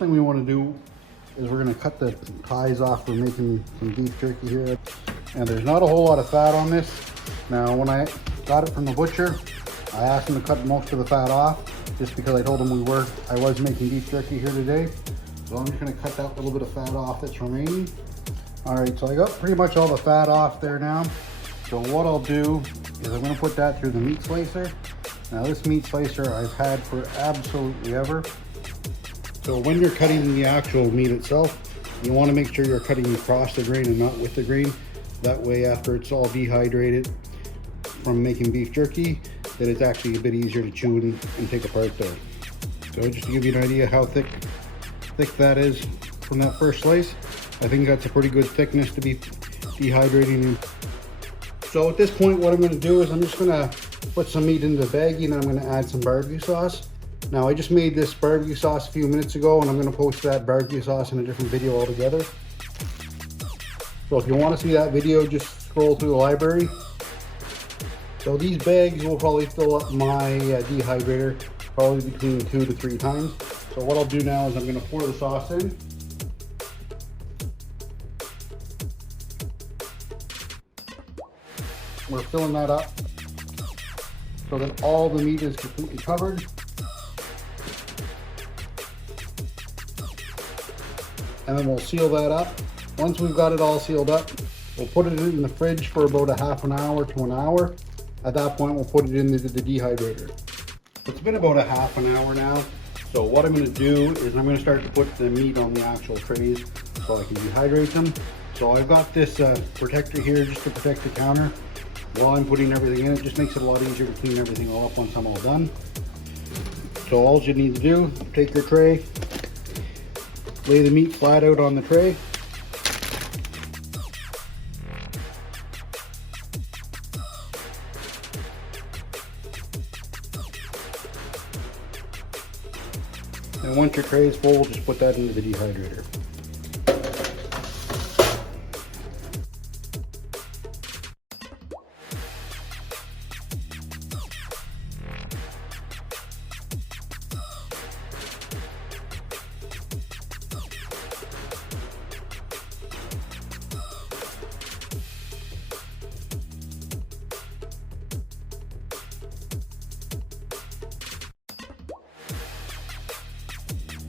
Thing we want to do is we're going to cut the thighs off for making some beef jerky here. And there's not a whole lot of fat on this. Now when I got it from the butcher, I asked him to cut most of the fat off just because I told him I was making beef jerky here today. So I'm just going to cut that little bit of fat off that's remaining. Alright, so I got pretty much all the fat off there now. So what I'll do is I'm going to put that through the meat slicer. Now this meat slicer I've had for absolutely ever. So when you're cutting the actual meat itself, you want to make sure you're cutting across the grain and not with the grain. That way after it's all dehydrated from making beef jerky, then it's actually a bit easier to chew and take apart there. So just to give you an idea how thick that is from that first slice, I think that's a pretty good thickness to be dehydrating. So at this point what I'm going to do is I'm just going to put some meat into the baggie and then I'm going to add some barbecue sauce. Now I just made this barbecue sauce a few minutes ago and I'm going to post that barbecue sauce in a different video altogether. So if you want to see that video, just scroll through the library. So these bags will probably fill up my dehydrator probably between 2 to 3 times. So what I'll do now is I'm going to pour the sauce in. We're filling that up so that all the meat is completely covered. And then we'll seal that up. Once we've got it all sealed up, we'll put it in the fridge for about a half an hour to an hour. At that point, we'll put it into the dehydrator. It's been about a half an hour now. So what I'm going to do is I'm going to start to put the meat on the actual trays so I can dehydrate them. So I've got this protector here just to protect the counter while I'm putting everything in. It just makes it a lot easier to clean everything all up once I'm all done. So all you need to do, take your tray, lay the meat flat out on the tray. And once your tray is full, just put that into the dehydrator.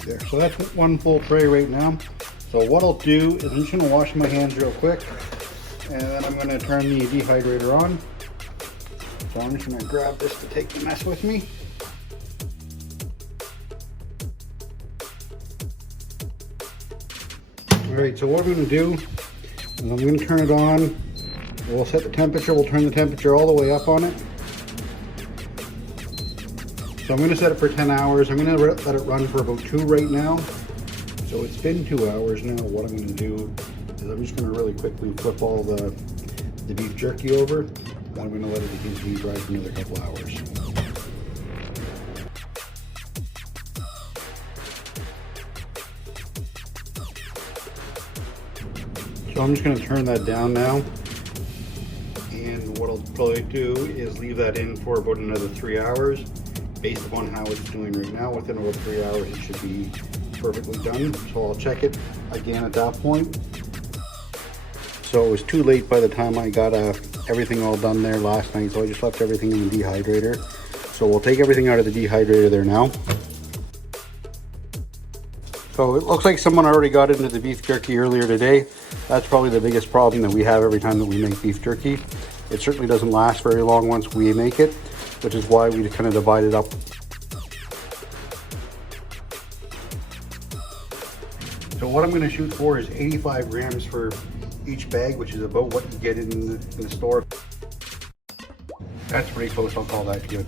There, so that's one full tray right now. So what I'll do is I'm just going to wash my hands real quick and then I'm going to turn the dehydrator on. So I'm just going to grab this to take the mess with me. Alright, so what I'm going to do is I'm going to turn it on. We'll set the temperature, we'll turn the temperature all the way up on it. So I'm going to set it for 10 hours. I'm going to let it run for about 2 right now. So it's been 2 hours now. What I'm going to do is I'm just going to really quickly flip all the beef jerky over. And I'm going to let it continue to dry for another couple hours. So I'm just going to turn that down now. And what I'll probably do is leave that in for about another 3 hours. Based upon how it's doing right now, within about 3 hours it should be perfectly done. So I'll check it again at that point. So it was too late by the time I got everything all done there last night, so I just left everything in the dehydrator. So we'll take everything out of the dehydrator there now. So it looks like someone already got into the beef jerky earlier today. That's probably the biggest problem that we have every time that we make beef jerky. It certainly doesn't last very long once we make it, which is why we kind of divide it up. So what I'm going to shoot for is 85 grams for each bag, which is about what you get in the store. That's pretty close, I'll call that good.